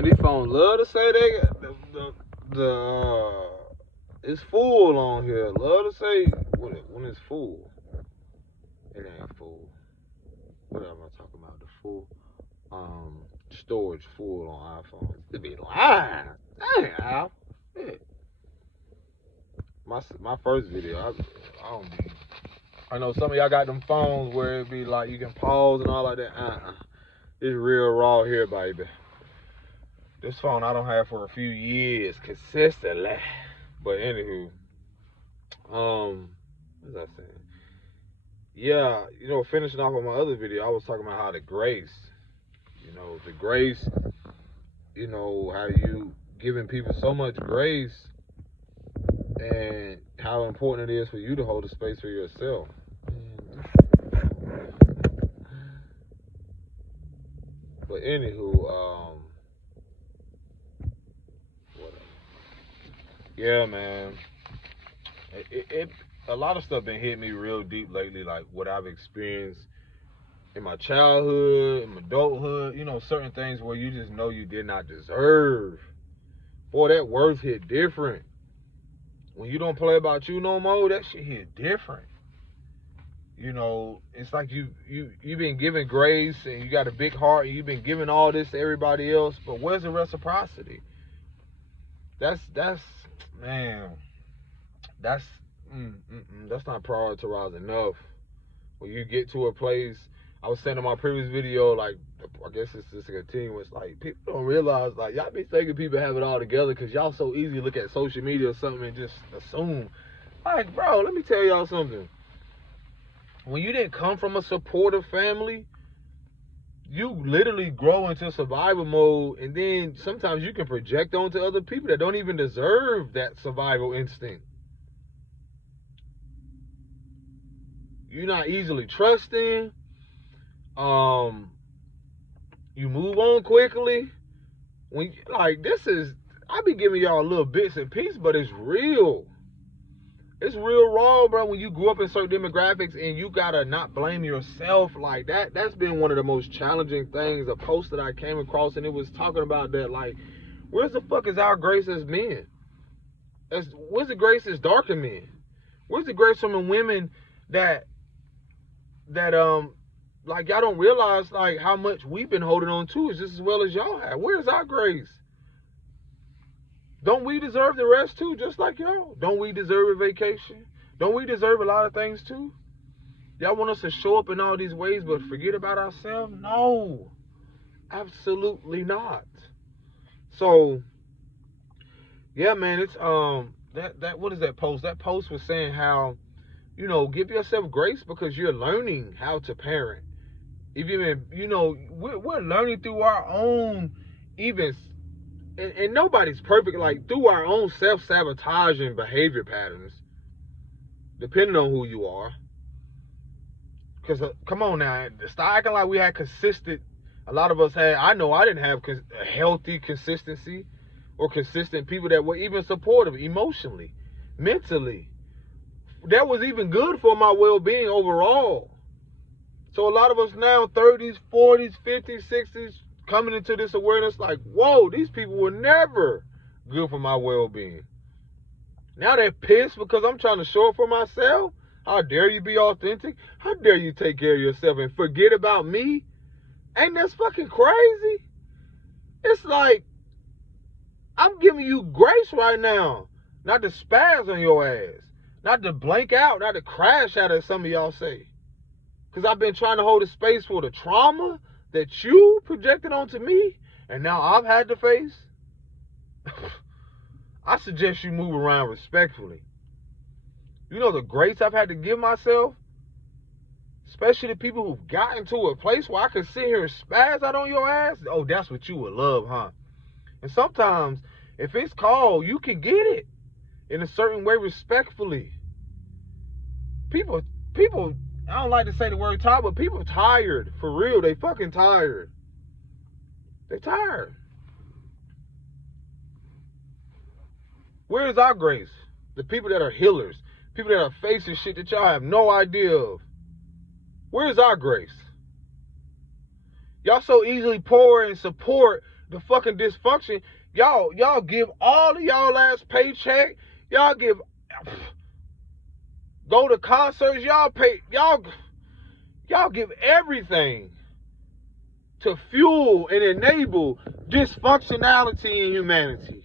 man, these phones love to say they it's full on here. Love to say when it's full. It ain't full. What am I talking about? The full storage full on iPhones. It be lying. Dang, Al. Shit. My first video, I don't be. I know some of y'all got them phones where it be like you can pause and all like that. It's real raw here, baby. This phone I don't have for a few years consistently. But anywho, what was I saying? Yeah, finishing off on my other video, I was talking about how the grace, the grace, how you giving people so much grace and how important it is for you to hold a space for yourself. But anywho, yeah, man, a lot of stuff been hitting me real deep lately, like what I've experienced in my childhood, in my adulthood, certain things where you just know you did not deserve. Boy, that worth hit different. When you don't play about you no more, that shit hit different. It's like you've been given grace and you got a big heart and you've been giving all this to everybody else, but where's the reciprocity? That's not prioritized enough. When you get to a place, I was saying in my previous video, like, I guess it's just a continuous, like, people don't realize, like, y'all be thinking people have it all together because y'all so easy to look at social media or something and just assume. Like, bro, let me tell y'all something. When you didn't come from a supportive family, you literally grow into survival mode, and then sometimes you can project onto other people that don't even deserve that survival instinct. You're not easily trusting. You move on quickly. I be giving y'all little bits and pieces, but it's real. It's real raw, bro. When you grew up in certain demographics and you gotta not blame yourself like that. That's been one of the most challenging things. A post that I came across, and it was talking about that, like, where's the fuck is our grace as men? Where's the grace as darker men? Where's the grace from the women that like, y'all don't realize, like, how much we've been holding on to is just as well as y'all have. Where's our grace? Don't we deserve the rest too, just like y'all? Don't we deserve a vacation? Don't we deserve a lot of things too? Y'all want us to show up in all these ways but forget about ourselves? No, absolutely not. So, yeah, man, it's that what is that post? That post was saying how, give yourself grace because you're learning how to parent. Even, we're learning through our own, even, and nobody's perfect, like, through our own self-sabotaging behavior patterns, depending on who you are. Because, come on now, stop acting like we had consistent, a lot of us had, I know I didn't have a healthy consistency, or consistent people that were even supportive emotionally, mentally. That was even good for my well-being overall. So a lot of us now, 30s, 40s, 50s, 60s, coming into this awareness like, whoa, these people were never good for my well-being. Now they're pissed because I'm trying to show up for myself. How dare you be authentic? How dare you take care of yourself and forget about me? Ain't that fucking crazy? It's like, I'm giving you grace right now. Not to spaz on your ass. Not to blank out. Not to crash out, as some of y'all say. Because I've been trying to hold a space for the trauma that you projected onto me, and now I've had to face. I suggest you move around respectfully. You know the grace I've had to give myself? Especially the people who've gotten to a place where I can sit here and spaz out on your ass. Oh, that's what you would love, huh? And sometimes, if it's called, you can get it in a certain way respectfully. People, I don't like to say the word tired, but people tired. For real, they fucking tired. They tired. Where is our grace? The people that are healers, people that are facing shit that y'all have no idea of. Where is our grace? Y'all so easily pour and support the fucking dysfunction. Y'all give all of y'all last paycheck. Y'all give, go to concerts. Y'all pay. Y'all give everything to fuel and enable dysfunctionality in humanity.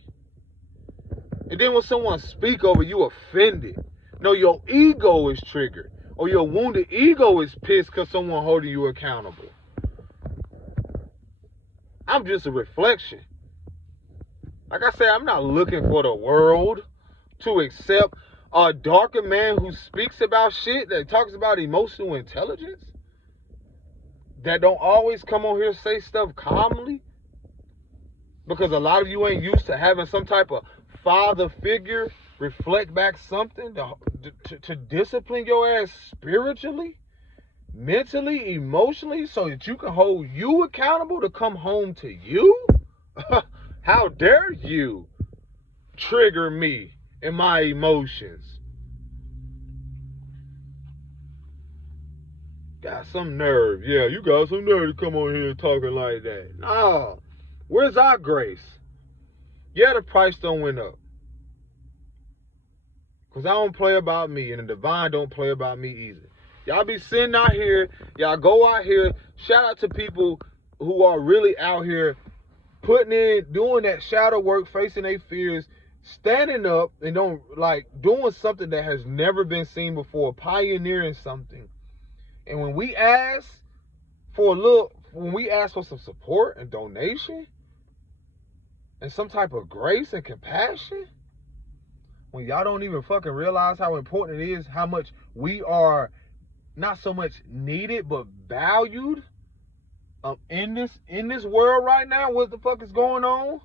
And then when someone speak over you, offended. No, your ego is triggered. Or your wounded ego is pissed because someone holding you accountable. I'm just a reflection. Like I said, I'm not looking for the world to accept a darker man who speaks about shit, that talks about emotional intelligence, that don't always come on here and say stuff calmly. Because a lot of you ain't used to having some type of father figure reflect back something to discipline your ass spiritually, mentally, emotionally, so that you can hold you accountable to come home to you. How dare you trigger me and my emotions? Got some nerve. Yeah, you got some nerve to come on here talking like that. No. Where's our grace? Yeah, the price don't went up. Because I don't play about me, and the divine don't play about me either. Y'all be sitting out here, y'all go out here, shout out to people who are really out here putting in, doing that shadow work, facing their fears, standing up and don't like doing something that has never been seen before, pioneering something. And when we ask for some support and donation and some type of grace and compassion, when y'all don't even fucking realize how important it is, how much we are not so much needed but valued in this world right now. What the fuck is going on?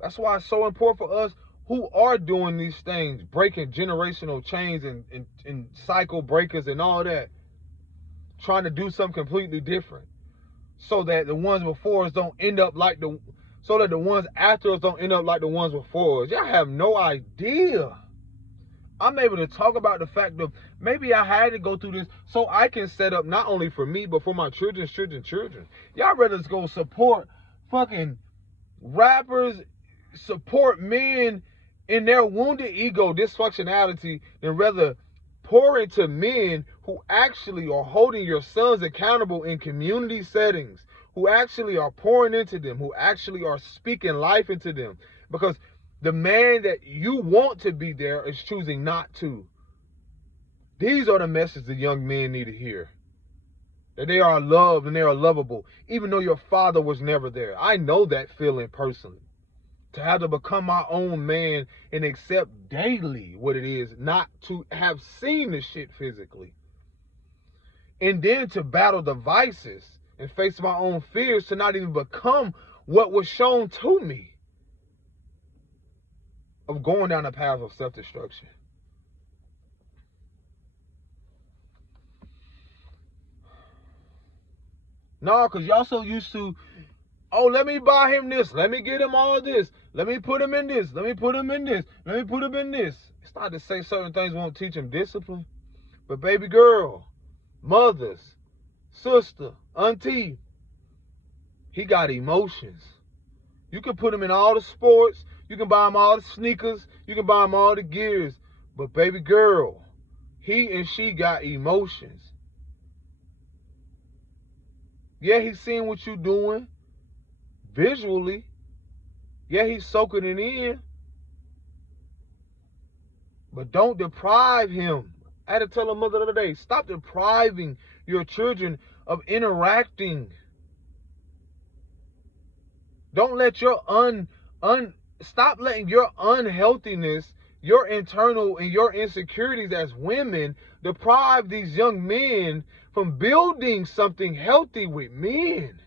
That's why it's so important for us who are doing these things, breaking generational chains and cycle breakers and all that, trying to do something completely different, so that the ones before us don't end up like so that the ones after us don't end up like the ones before us. Y'all have no idea. I'm able to talk about the fact that maybe I had to go through this so I can set up not only for me, but for my children's children. Y'all rather go support fucking rappers, support men in their wounded ego dysfunctionality, than rather pour into men who actually are holding your sons accountable in community settings, who actually are pouring into them, who actually are speaking life into them. Because the man that you want to be there is choosing not to. These are the messages the young men need to hear. That they are loved and they are lovable, even though your father was never there. I know that feeling personally. To have to become my own man and accept daily what it is not to have seen the shit physically. And then to battle the vices and face my own fears to not even become what was shown to me, of going down the path of self-destruction. No, because y'all so used to, oh, let me buy him this, let me get him all this, let me put him in this, let me put him in this, let me put him in this. It's not to say certain things won't teach him discipline, but baby girl, mothers, sister, auntie, he got emotions. You can put him in all the sports, you can buy him all the sneakers, you can buy him all the gears, but baby girl, he and she got emotions. Yeah, he's seeing what you're doing visually. Yeah, he's soaking it in. But don't deprive him. I had to tell a mother the other day, stop depriving your children of interacting. Don't let your stop letting your unhealthiness, your internal and your insecurities as women deprive these young men from building something healthy with men.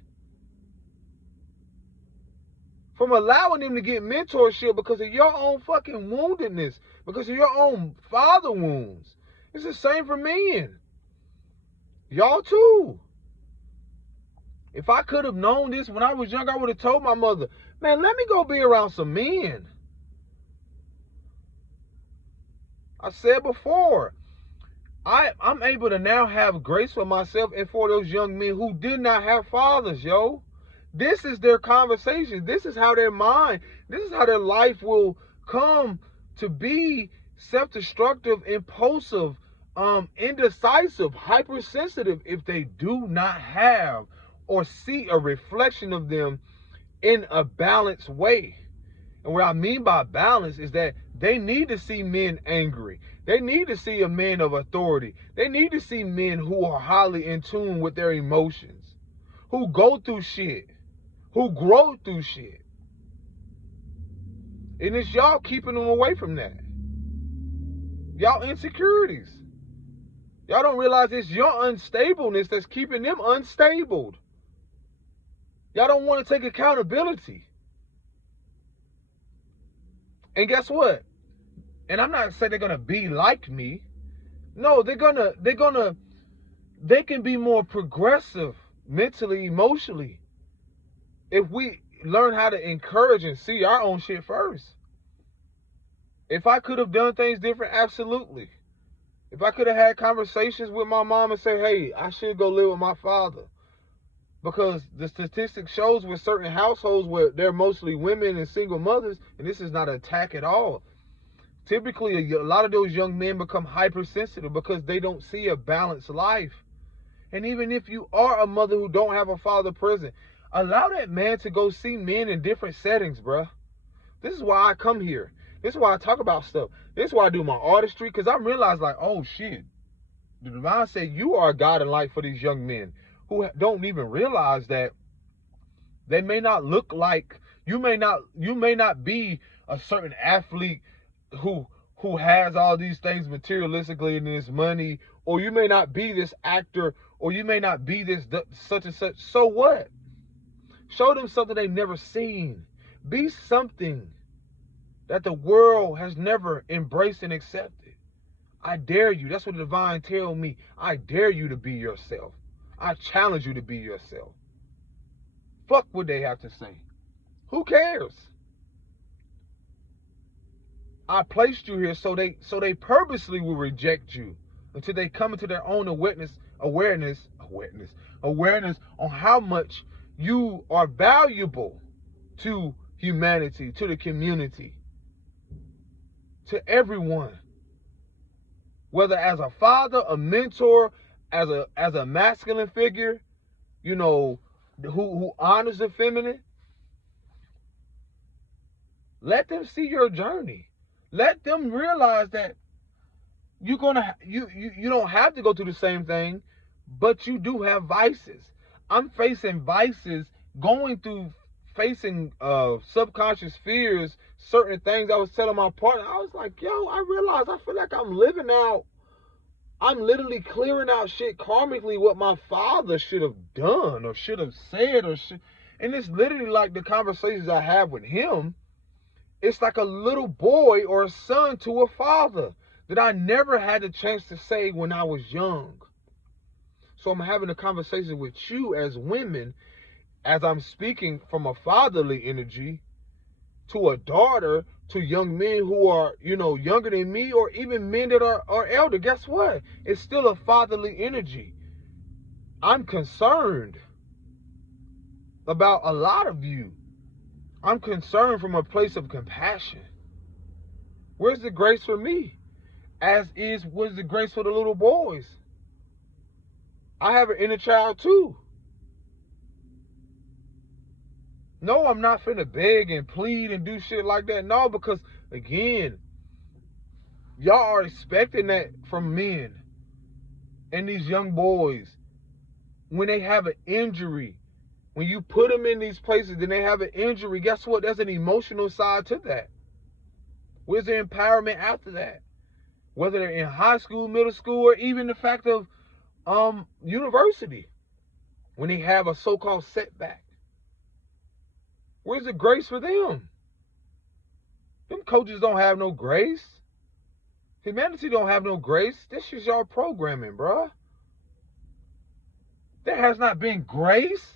From allowing them to get mentorship because of your own fucking woundedness, because of your own father wounds. It's the same for men. Y'all too. If I could have known this when I was young, I would have told my mother, man, let me go be around some men. I said before, I'm able to now have grace for myself and for those young men who did not have fathers, yo. This is their conversation. This is how their mind, this is how their life will come to be self-destructive, impulsive, indecisive, hypersensitive if they do not have or see a reflection of them in a balanced way. And what I mean by balance is that they need to see men angry. They need to see a man of authority. They need to see men who are highly in tune with their emotions, who go through shit, who grow through shit. And it's y'all keeping them away from that. Y'all insecurities. Y'all don't realize it's your unstableness that's keeping them unstable. Y'all don't want to take accountability. And guess what? And I'm not saying they're gonna be like me. No, they can be more progressive mentally, emotionally, if we learn how to encourage and see our own shit first. If I could have done things different, absolutely. If I could have had conversations with my mom and say, hey, I should go live with my father. Because the statistics shows with certain households where they're mostly women and single mothers, and this is not an attack at all. Typically, a lot of those young men become hypersensitive because they don't see a balanced life. And even if you are a mother who don't have a father present, allow that man to go see men in different settings, bruh. This is why I come here. This is why I talk about stuff. This is why I do my artistry, because I realize, like, oh, shit. The divine said you are a God in light for these young men who don't even realize that they may not look like, you may not be a certain athlete who has all these things materialistically in this money, or you may not be this actor, or you may not be this such and such. So what? Show them something they've never seen. Be something that the world has never embraced and accepted. I dare you. That's what the divine tell me. I dare you to be yourself. I challenge you to be yourself. Fuck what they have to say. Who cares? I placed you here so they purposely will reject you until they come into their own awareness on how much you are valuable to humanity, to the community, to everyone. Whether as a father, a mentor, as a masculine figure, you know, who honors the feminine. Let them see your journey. Let them realize that you don't have to go through the same thing, but you do have vices. I'm facing vices, going through facing subconscious fears, certain things. I was telling my partner, I was like, yo, I realized I feel like I'm literally clearing out shit karmically what my father should have done or should have said and it's literally like the conversations I have with him. It's like a little boy or a son to a father that I never had the chance to say when I was young. So I'm having a conversation with you as women, as I'm speaking from a fatherly energy to a daughter, to young men who are, younger than me, or even men that are elder. Guess what? It's still a fatherly energy. I'm concerned about a lot of you. I'm concerned from a place of compassion. Where's the grace for me? Where's the grace for the little boys? I have an inner child too. No, I'm not finna beg and plead and do shit like that. No, because, again, y'all are expecting that from men and these young boys. When they have an injury, when you put them in these places and they have an injury, guess what? There's an emotional side to that. Where's the empowerment after that? Whether they're in high school, middle school, or even the fact of university, when they have a so-called setback. Where's the grace for them? Them coaches don't have no grace. Humanity don't have no grace. This is y'all programming, bruh. There has not been grace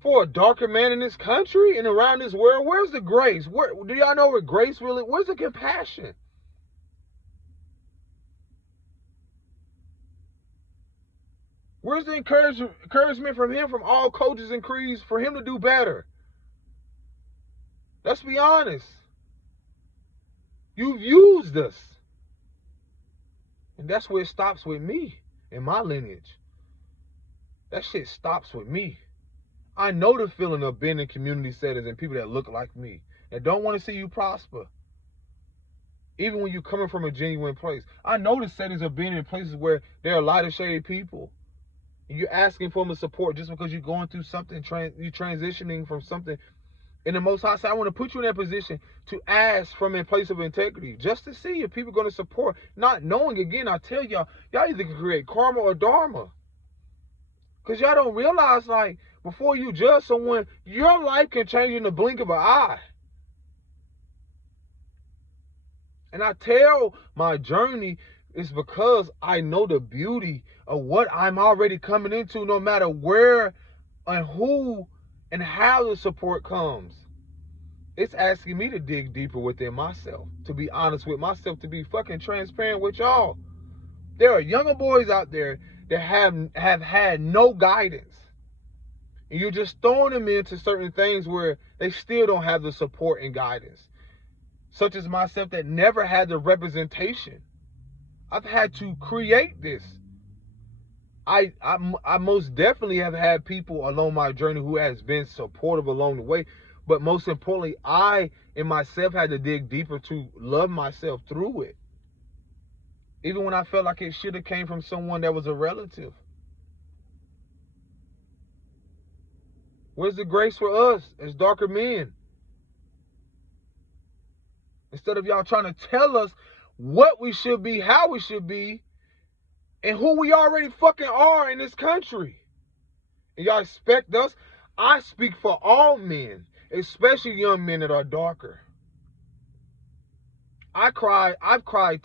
for a darker man in this country and around this world. Where's the grace? Do y'all know where grace really? Where's the compassion? Where's the encouragement from him, from all coaches and creeds, for him to do better? Let's be honest. You've used us. And that's where it stops with me and my lineage. That shit stops with me. I know the feeling of being in community settings and people that look like me, that don't want to see you prosper. Even when you're coming from a genuine place. I know the settings of being in places where there are lighter shade people. And you're asking for them support just because you're going through something, you're transitioning from something. In the Most High side, I want to put you in that position to ask from a place of integrity, just to see if people are going to support. Not knowing, again, I tell y'all either can create karma or dharma. Because y'all don't realize, like, before you judge someone, your life can change in the blink of an eye. And I tell my journey is because I know the beauty of what I'm already coming into, no matter where and who and how the support comes. It's asking me to dig deeper within myself, to be honest with myself, to be fucking transparent with y'all. There are younger boys out there that have had no guidance. And you're just throwing them into certain things where they still don't have the support and guidance. Such as myself that never had the representation. I've had to create this. I most definitely have had people along my journey who has been supportive along the way. But most importantly, I in myself had to dig deeper to love myself through it. Even when I felt like it should have came from someone that was a relative. Where's the grace for us as darker men? Instead of y'all trying to tell us what we should be, how we should be, and who we already fucking are in this country. And y'all expect us? I speak for all men, especially young men that are darker. I've cried